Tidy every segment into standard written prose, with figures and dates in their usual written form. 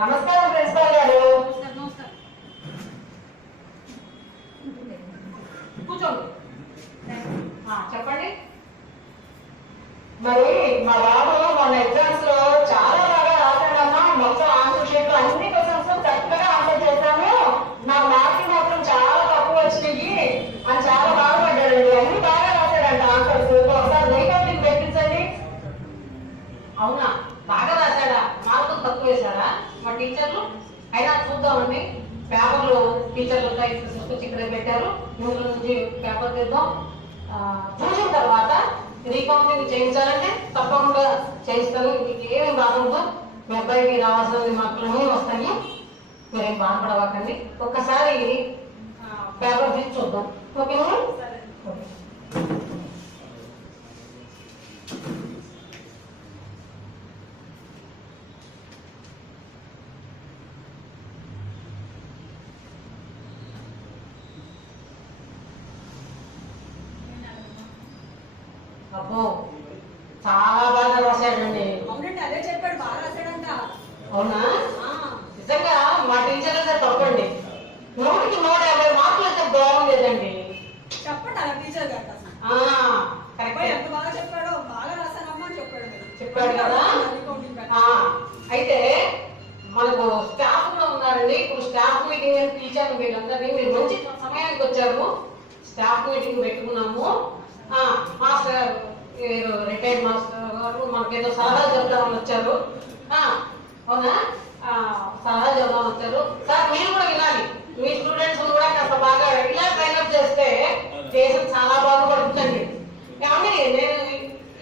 నమస్కారం ప్రిన్సిపల్ గారు. కూర్చోండి. చెప్పండి. మరి మా బాబు మన ఎగ్జామ్స్ లో చాలా బాగా రాశాడమ్మా. మొత్తం ఆన్సర్ షీట్ అన్ని క్వశ్చన్స్ కరెక్ట్గా ఆన్సర్ చేశాము. నా మార్కులు మాత్రం చాలా తక్కువ వచ్చినాయి అని చాలా బాధపడ్డాడండి. అన్ని బాగా రాశాడంట ఆన్సర్స్. ఒకసారి రీకౌంటింగ్ పెట్టించండి. అవునా, బాగా రాశాడా? మార్కులు తక్కువ వేశాడా మా టీచర్లు? అయినా చూద్దామండి. పేపర్లు టీచర్లు ఇక్కడ పెట్టారు. ముందు నుంచి పేపర్ తీద్దాం. చూసిన తర్వాత రీకౌంటింగ్ చేయించాలంటే తప్పకుండా చేయిస్తాను. మీకు ఏమి బాధ ఉందో మీ అబ్బాయికి రావాల్సిన మార్కులన్నీ వస్తాయి. మీరేం బాధపడవకండి. ఒక్కసారి పేపర్ తీసి చూద్దాం. ఓకేనా? అబ్బో, చాలా బాగా రాశాడండి. అవునండి, అదే చెప్పాడు, బాగా రాశాడంట. అవునా? నిజంగా మా టీచర్ అయితే తప్పండి. 100కి 150 మార్కులు అయితే బాగుండేదండి. చెప్పండి అలా టీచర్ గారు. ఎంత బాగా చెప్పాడో. బాగా రాశానమ్మా అని చెప్పాడు కదా. అయితే మనకు స్టాఫ్ కూడా ఉన్నారండి. ఇప్పుడు స్టాఫ్ మీటింగ్ అని పిలిచాను వీళ్ళందరినీ. మీరు మంచి సమయానికి వచ్చారు. స్టాఫ్ మీటింగ్ పెట్టుకున్నాము. మాస్టర్ రిటైర్డ్ మాస్టర్ గారు మనకేదో సలహా చెప్దామని వచ్చారు. అవునా? సలహా చెప్దామని వచ్చారు. సార్ మీరు కూడా వినాలి. మీ స్టూడెంట్స్ కూడా కాస్త బాగా ఇలా ట్రైనప్ చేస్తే దేశం చాలా బాగుపడుతుందండి. కానీ నేను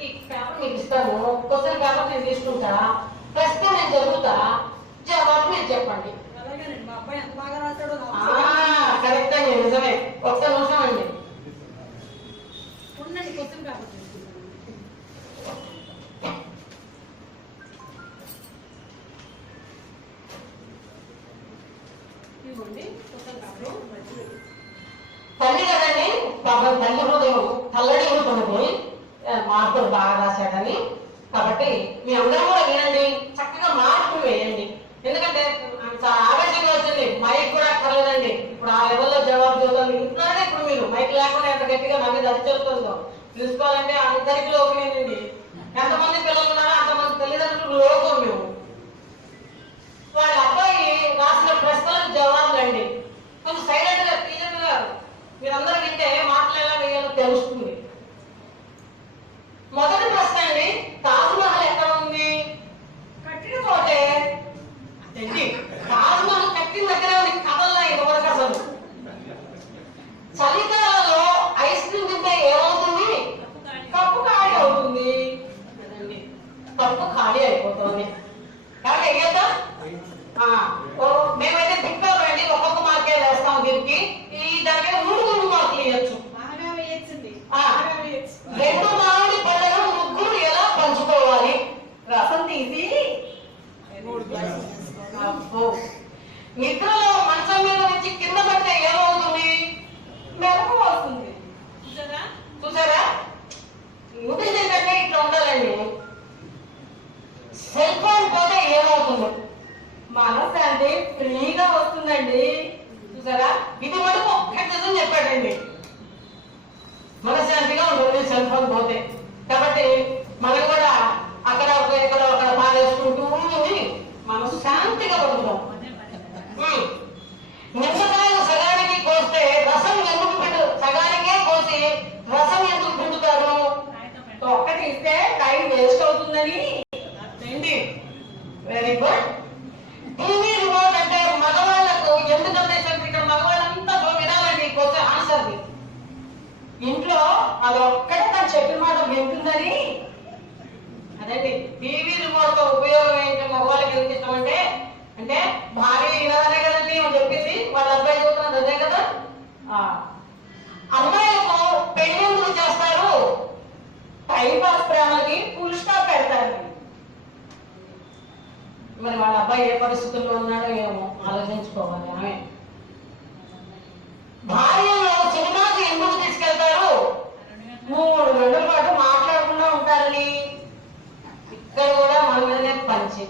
ఈ పేపర్ మీకు ఇస్తాను. క్వశ్చన్ పేపర్ నేను తీసుకుంటా. ప్రశ్న నేను చదువుతా, జవాబు మీరు చెప్పండి. మా అబ్బాయి ఎంత బాగా రాశాడో. కరెక్ట్ అండి, నిజమే. ఒక్క నిమిషం అండి. క్వశ్చన్ పేపర్ తల్లి కదండి, పాపం తల్లి హృదయం తల్లడి హృదయమని మార్కులు బాగా రాశాడని. కాబట్టి మీ అందరూ కూడా వినండి, చక్కగా మార్కులు వేయండి. ఎందుకంటే ఆవేశంగా వచ్చింది. మైక్ కూడా అక్కర్లేదండి. ఇప్పుడు ఆ లెవెల్లో జవాబు చూద్దాం. ఇంట్లోనే ఇప్పుడు మీరు మైక్ లేకుండా ఎంత గట్టిగా నా మీద అది చెప్తుందో. ప్రిన్సిపాల్ అంటే అందరికీ లోకమేనండి. ఎంతమంది పిల్లలు ఉన్నారో అంతమంది తల్లిదండ్రులు లోకం మేము. వాళ్ళ అబ్బాయి రాసిన ప్రశ్నలకు జవాబులండి. కొంచెం సైలెంట్ గా టీచర్ గారు మీరందరూ వింటే మాటలు ఎలా వేయాలో తెలుస్తుంది. మొదటి ప్రశ్న అండి, తాజ్మహల్ ఎక్కడ ఉంది? కట్టిన చోటే. అదేంటి, తాజ్మహల్ కట్టిన దగ్గరే ఉంది. కథల్లో ఇంతవరకు అసలు. చలికాలంలో ఐస్ క్రీమ్ తింటే ఏమవుతుంది? కప్పు ఖాళీ అవుతుంది. కప్పు ఖాళీ అయిపోతుంది. కాబట్టి అయ్యేద్దా? మేమైతే తింటామండి. ఒక్కొక్క మార్కే వేస్తాం దీనికి. ఈ దగ్గర 3 మార్కులు ఇవ్వచ్చు. 2 మామిడి పళ్ళను 3 ఎలా పంచుకోవాలి? రసం తీసి నిద్రలో మంచం మీద నుంచి కింద పడితే ఏమవుతుంది? మెలకు వస్తుంది. చూసారా? ఇంగ్లీష్ ఏంటంటే ఇట్లా ఉండాలండి. సెల్ ఫోన్ పోతే ఏమవుతుంది? మనశ్శాంతి ఫ్రీగా వస్తుందండి. చూసారా? ఇది మనకు ఒక్క నిజం చెప్పాడండి. మనశ్శాంతిగా ఉంటుంది సెల్ ఫోన్ పోతే. కాబట్టి మనం కూడా అక్కడ ఇక్కడ పారేసుకుంటూ మనం శాంతిగా బతుకుతాం. నిమ్మకాయలు సగానికి కోస్తే రసం ఎందుకు సగానికే కోసి రసం ఎందుకు పిండుతారు? ఒక్కటి ఇస్తే టైం వేస్ట్ అవుతుందని. Very good. టీవీ రిమోట్ అంటే మగవాళ్ళకు ఎందుకంటే ఇక్కడ మగవాళ్ళంతా వినాలండి క్వశ్చన్ ఆన్సర్ని. ఇంట్లో అది ఒక్కటే తను చెప్పిన మాట వింటుందని. అదండి టీవీ రిమోట్ తో ఉపయోగం ఏంటి? మగవాళ్ళకి ఎందుకు ఇష్టం అంటే భార్య వినదనే కదండి అని చెప్పేసి వాళ్ళ అబ్బాయి చూస్తున్నది అదే కదా. అమ్మాయిలకు పెళ్లి ఎందుకు చేస్తారు? టైం పాస్ ప్రేమకి ఫుల్ స్టాప్ పెడతారు. మరి వాళ్ళ అబ్బాయి ఏ పరిస్థితుల్లో ఉన్నాడో ఏమో ఆలోచించుకోవాలి. ఆమె భార్యను సినిమాకి ఎందుకు తీసుకెళ్తారు? 3 గంటల పాటు మాట్లాడకుండా ఉంటారని. ఇక్కడ కూడా మన మీదనే పంచి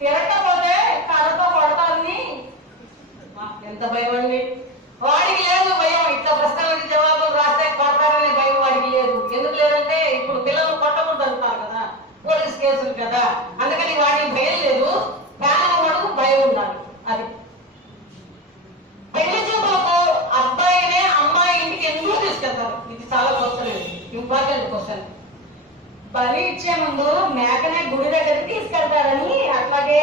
తిరగకపోతే కళ్ళతో కొడతారని ఎంత భయం అండి. వాడికి లేదు భయం, ఇట్లా ప్రశ్నలకి జవాబులు రాస్తే కొడతారనే భయం వాడికి లేదు. ఎందుకు లేదంటే ఇప్పుడు పిల్లలు కొట్టకూడదు అంటారు కదా, పోలీస్ కేసులు కదా, అందుకని వాడికి భయం లేదు. ఫ్యాన్ వాడుకు భయం ఉండాలి. అది పెళ్లి చూపులకు అబ్బాయినే అమ్మాయి ఇంటికి ఎందుకు తీసుకెళ్తారు? ఇది చాలా క్వశ్చన్ అండి, ఇంపార్టెంట్ క్వశ్చన్. బలి ఇచ్చే ముందు మేకనే గుడి దగ్గరికి తీసుకెళ్తారని, అట్లాగే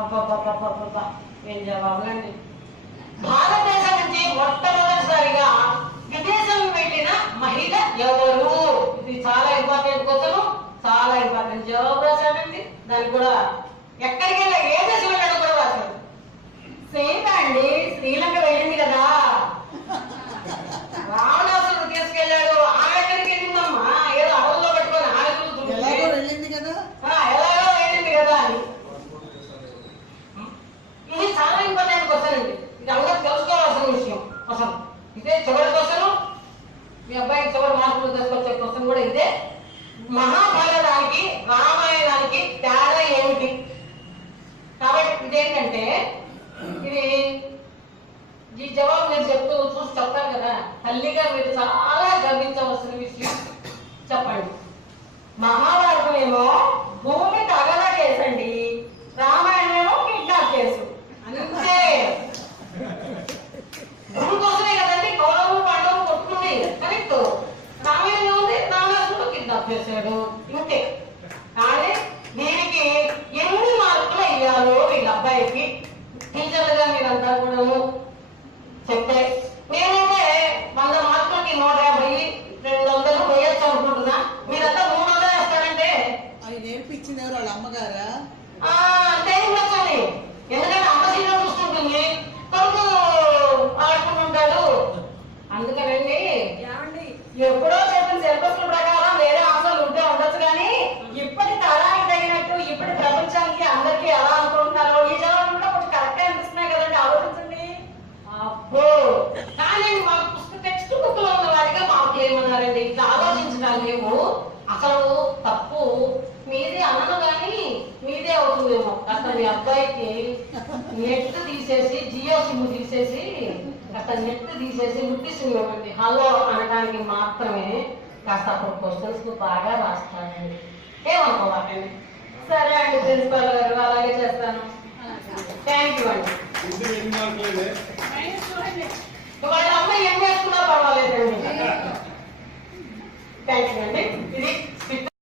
అబ్బా ఏం జవాబులండి. భారతదేశం నుంచి మొట్టమొదటిసారిగా విదేశం వెళ్ళిన మహిళ ఎవరు? ఇది చాలా ఇంపార్టెంట్ క్వశ్చన్, చాలా ఇంపార్టెంట్. జవాబు రాశాడండి, దానికి కూడా ఎక్కడికి వెళ్ళా, ఏ దేశం వెళ్ళాడు కూడా రాశాడు. సీత అండి, శ్రీలంక వెళ్ళింది కదా, రావణాసురుడు తీసుకెళ్ళాడు. ఆమె ఎక్కడికి వెళ్ళిందమ్మా? ఏదో అడవుల్లో పెట్టుకొని ఆమె ఎలాగో వెళ్ళింది కదా అని. ఇది చాలా ఇంపార్టెంట్ క్వశ్చన్ అండి, ఇది అందరూ తెలుసుకోవాల్సిన విషయం. అసలు ఇదే చివరి క్వశ్చన్, మీ అబ్బాయికి చివరి మార్కులు తీసుకొచ్చే క్వశ్చన్ కూడా ఇదే. మహాభారతానికి రామాయణానికి తేడా ఏమిటి? కాబట్టి ఇదేంటంటే, ఇది ఈ జవాబు నేను చెప్తూ చూసి చెప్తాను కదా, తల్లిగా మీరు చాలా గర్వించవలసిన విషయం. చెప్పండి. మహాభారతం ఏమో భూమి తగల కేసండి, రామాయణం కిడ్నాప్ కేసు. అంతే. భూమి కోసమే కదండి కౌరవులు పాండవులు కొట్టుకుంది, కరెక్ట్. రామాయణం ఉంది, రామాయణంలో కిడ్నాప్ చేశాడు, ఇంతే. కానీ దీనికి ఎన్ని మార్కులు అయ్యాలో వీళ్ళ అబ్బాయికి టీచర్లుగా మీరంతా కూడా చెప్తే, నేనైతే 100 మార్కులకి 150, 200 వేయచ్చు అనుకుంటున్నా. మీరంతా 300 వేస్తారంటే అవి నేర్పించింది ఎవరు? వాళ్ళ అమ్మగారా? అంతే వచ్చండి. ఎందుకంటే అమ్మ సీట్లో చూస్తుంటుంది, కొడుకు ఆడుకుంటుంటాడు. అందుకనండి ఏమండి ఎప్పుడో చెప్పిన సిలబస్ ప్రకారం వేరే ఆన్సర్లు ఉంటే ఉండొచ్చు, కానీ ఇప్పటి తరానికి తగినట్టు ఇప్పటి ప్రపంచానికి అందరికీ ఎలా అనుకుంటున్నారో ఈ జవాబు కూడా కొంచెం కరెక్ట్ అనిపిస్తున్నాయి కదండి. ఆలోచించండి. అబ్బో, కానీ మాకు పుస్తక టెక్స్ట్ బుక్ లో ఉన్న వాడిగా మాకు ఏమన్నారండి, ఇట్లా ఆలోచించడానికి లేవు. అసలు తప్పు మీదే అనను కానీ మీదే అవుతుందేమో. అసలు మీ అబ్బాయికి నెట్ తీసేసి, జియో సిమ్ తీసేసి, అసలు నెట్ తీసేసి ముట్టి సిమ్ ఇవ్వండి, హలో అనడానికి మాత్రమే. కాస్త అప్పుడు క్వశ్చన్స్ బాగా రాస్తానండి, ఏమనుకోవాలండి. సరే అండి ప్రిన్సిపల్ గారు, అలాగే చేస్తాను. థ్యాంక్ యూ అండి. వాళ్ళ అమ్మాయి ఏం చేసుకున్నా పర్వాలేదండి. థ్యాంక్ యూ అండి. ఇది